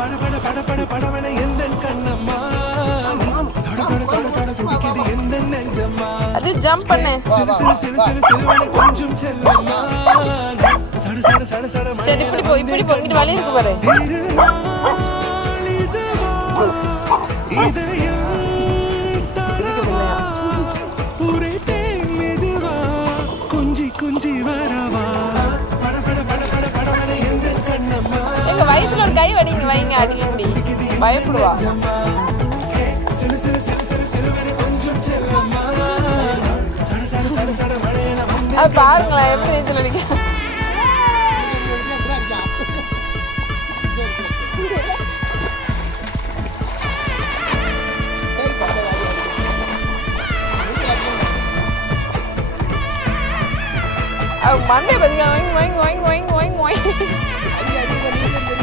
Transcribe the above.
பட பட பட பட படவன எந்த கண்ணம்மா தொட தொட தொட தொட துடிக்குது எந்த நெஞ்சம்மா அது ஜம்ப் பண்ணு சிலு சிலு சிலு சிலு சிலுவன கொஞ்சம் செல்லம்மா சட சட சட சட சரி இப்படி போ இங்கிட்டு வழி இருக்கு பாரு இதயம் தரவா உரைத்தே மெதுவா கொஞ்சி கொஞ்சி வரவா பட பட பட பட படவன எந்த கண்ணம்மா எங்க வயித்துல ஒரு கை வடிங்க வைங்க அடிக்கடி பயப்படுவா சிலு சிலு சிலு சிலு சிலுவன கொஞ்சம் செல்லம்மா சட சட சட சட மழையன வந்து அது பாருங்களேன் எப்படி நீச்சல் அடிக்க மண்டே பதிங்க வாங்கி வாங்கி வாங்கி வாங்கி வாங்கி வாங்கி